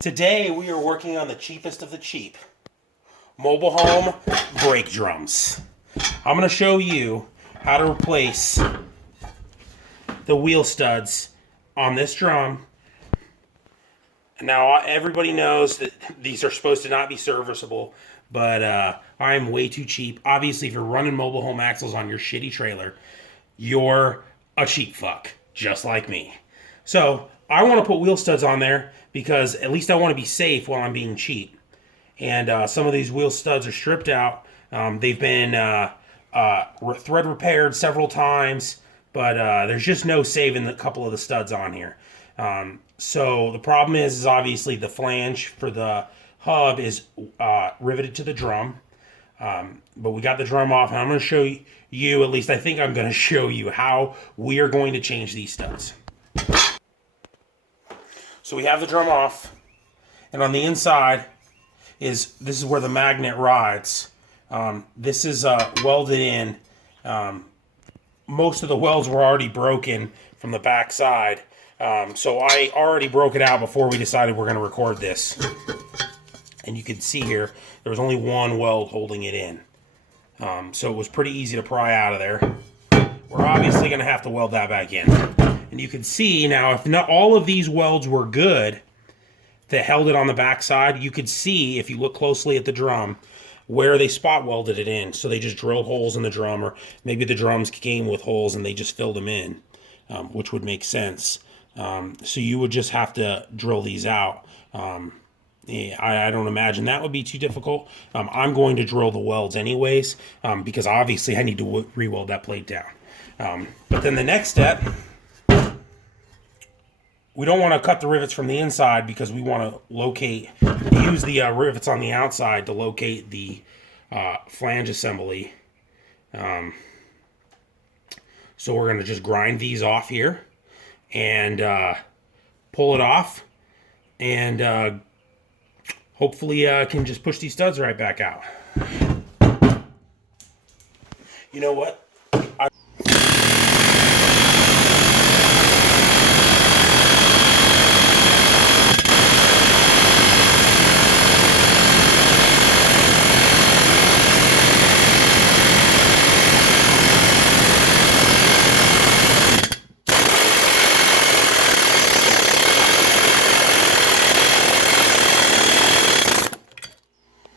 Today we are working on the cheapest of the cheap. Mobile home brake drums. I'm going to show you how to replace the wheel studs on this drum. Now everybody knows that these are supposed to not be serviceable, but I'm way too cheap. Obviously, if you're running mobile home axles on your shitty trailer, you're a cheap fuck, just like me. So I want to put wheel studs on there because at least I want to be safe while I'm being cheap. And some of these wheel studs are stripped out. They've been thread repaired several times, but there's just no saving a couple of the studs on here. So the problem is obviously the flange for the hub is riveted to the drum. But we got the drum off, and I'm going to show you, at least I think I'm going to show you how we are going to change these studs. So we have the drum off, and on the inside this is where the magnet rides. This is welded in. Most of the welds were already broken from the back side. So I already broke it out before we decided we're going to record this. And you can see here, there was only one weld holding it in. So it was pretty easy to pry out of there. We're obviously going to have to weld that back in. And you can see now, if not all of these welds were good that held it on the back side, you could see, if you look closely at the drum, where they spot welded it in. So they just drilled holes in the drum, or maybe the drums came with holes and they just filled them in, which would make sense. So you would just have to drill these out. I don't imagine that would be too difficult. I'm going to drill the welds anyways, because obviously I need to re-weld that plate down. But then the next step, we don't want to cut the rivets from the inside because we want to use the rivets on the outside to locate the flange assembly. So we're going to just grind these off here and pull it off, and hopefully can just push these studs right back out. You know what?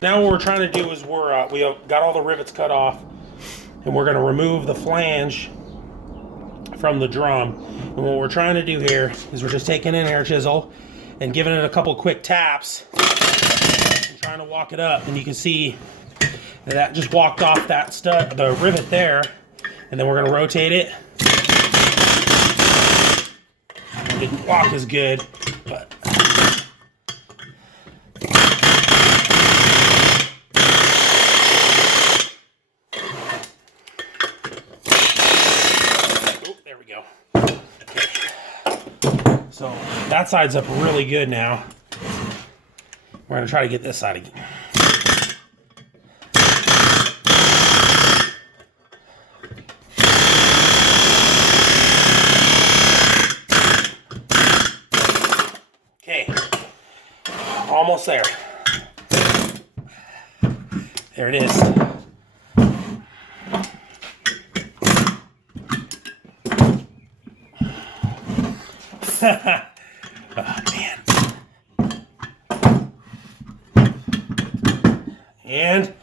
Now what we're trying to do is we got all the rivets cut off, and we're going to remove the flange from the drum. And what we're trying to do here is we're just taking an air chisel and giving it a couple quick taps and trying to walk it up. And you can see that just walked off that stud, the rivet there. And then we're going to rotate it. It didn't walk as good, but so that side's up really good now. We're going to try to get this side again. Okay. Almost there. There it is. Oh, man. And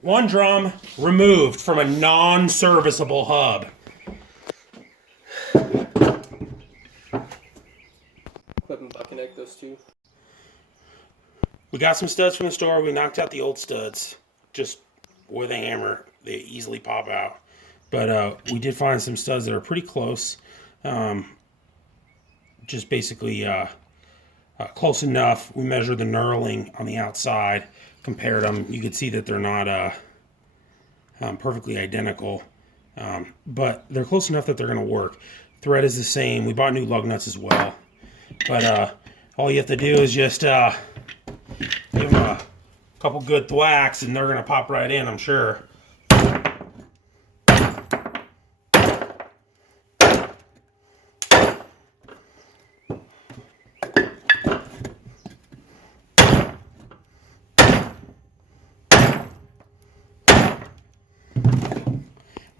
one drum removed from a non-serviceable hub. Clip and butt connect those two. We got some studs from the store. We knocked out the old studs just with a hammer. They easily pop out. But we did find some studs that are pretty close. Just basically close enough. We measured the knurling on the outside, compared them. You can see that they're not perfectly identical, but they're close enough that they're going to work. Thread is the same. We bought new lug nuts as well, but all you have to do is just give them a couple good thwacks and they're going to pop right in, I'm sure.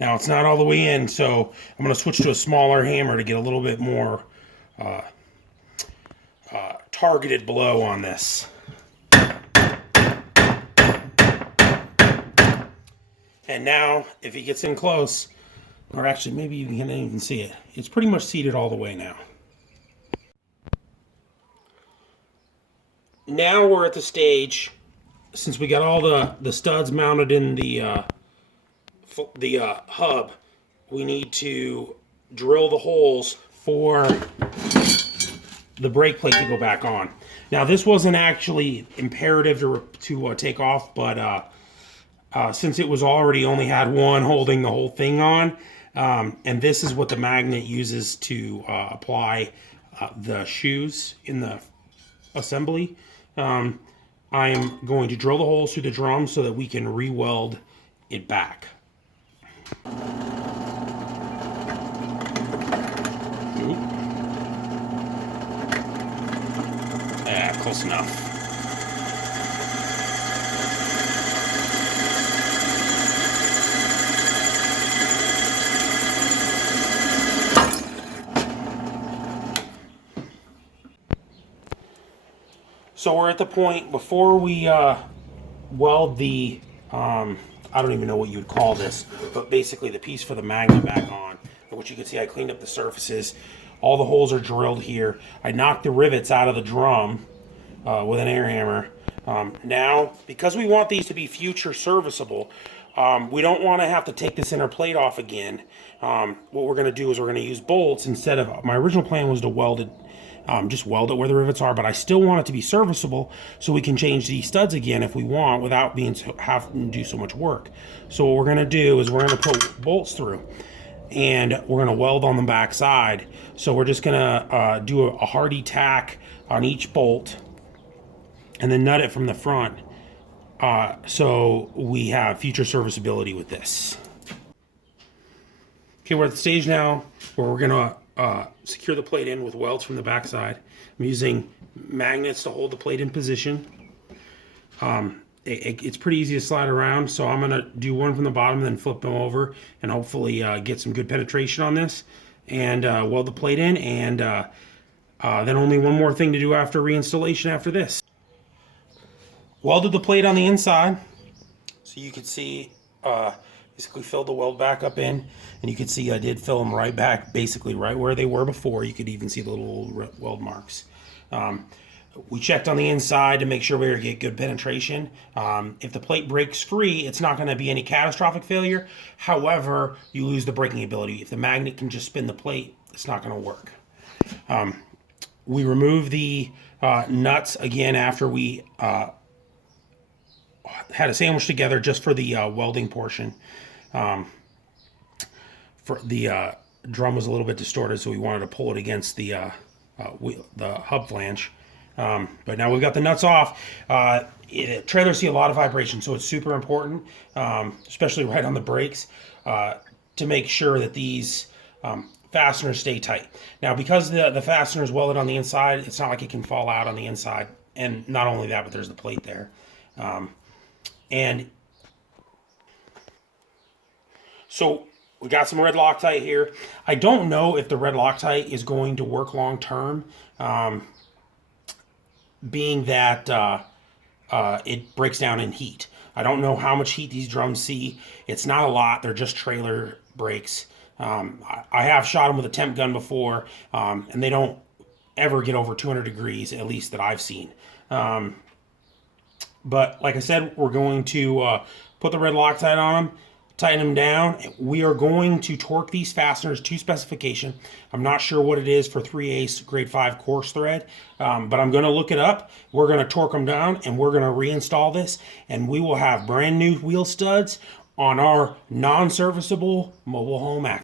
Now it's not all the way in, so I'm going to switch to a smaller hammer to get a little bit more targeted blow on this. And now, if he gets in close, or actually maybe you can't even see it, it's pretty much seated all the way now. Now we're at the stage, since we got all the studs mounted in the hub, we need to drill the holes for the brake plate to go back on. Now this wasn't actually imperative to take off, but since it was already only had one holding the whole thing on, and this is what the magnet uses to apply the shoes in the assembly, I am going to drill the holes through the drum so that we can re-weld it back. Yeah, close enough. So we're at the point before we weld the, I don't even know what you would call this, but basically the piece for the magnet back on, which you can see I cleaned up the surfaces. All the holes are drilled here. I knocked the rivets out of the drum with an air hammer. Now, because we want these to be future serviceable, we don't want to have to take this inner plate off again. What we're going to do is we're going to use bolts instead of, my original plan was to weld it, just weld it where the rivets are, but I still want it to be serviceable so we can change these studs again if we want without having to do so much work. So what we're going to do is we're going to put bolts through, and we're going to weld on the back side. So we're just going to do a hardy tack on each bolt and then nut it from the front, so we have future serviceability with this. Okay, we're at the stage now where we're going to secure the plate in with welds from the back side. I'm using magnets to hold the plate in position. It's pretty easy to slide around, so I'm going to do one from the bottom and then flip them over and hopefully get some good penetration on this and weld the plate in, and then only one more thing to do after reinstallation after this. Welded the plate on the inside, so you can see basically filled the weld back up in, and you can see I did fill them right back, basically right where they were before. You could even see the little weld marks. We checked on the inside to make sure we get good penetration. If the plate breaks free, it's not going to be any catastrophic failure. However, you lose the braking ability. If the magnet can just spin the plate, it's not going to work. We remove the nuts again after we had a sandwich together just for the welding portion. For the drum was a little bit distorted, so we wanted to pull it against the hub flange. But now we've got the nuts off. Trailers see a lot of vibration, so it's super important, especially right on the brakes, to make sure that these fasteners stay tight. Now, because the fastener is welded on the inside, it's not like it can fall out on the inside. And not only that, but there's the plate there. And so we got some red Loctite here. I don't know if the red Loctite is going to work long term, being that it breaks down in heat. I don't know how much heat these drums see. It's not a lot. They're just trailer brakes. I have shot them with a temp gun before, and they don't ever get over 200 degrees, at least that I've seen. But like I said, we're going to put the red Loctite on them, tighten them down. We are going to torque these fasteners to specification. I'm not sure what it is for 3/8 grade 5 coarse thread, but I'm going to look it up. We're going to torque them down, and we're going to reinstall this, and we will have brand new wheel studs on our non-serviceable mobile home axle.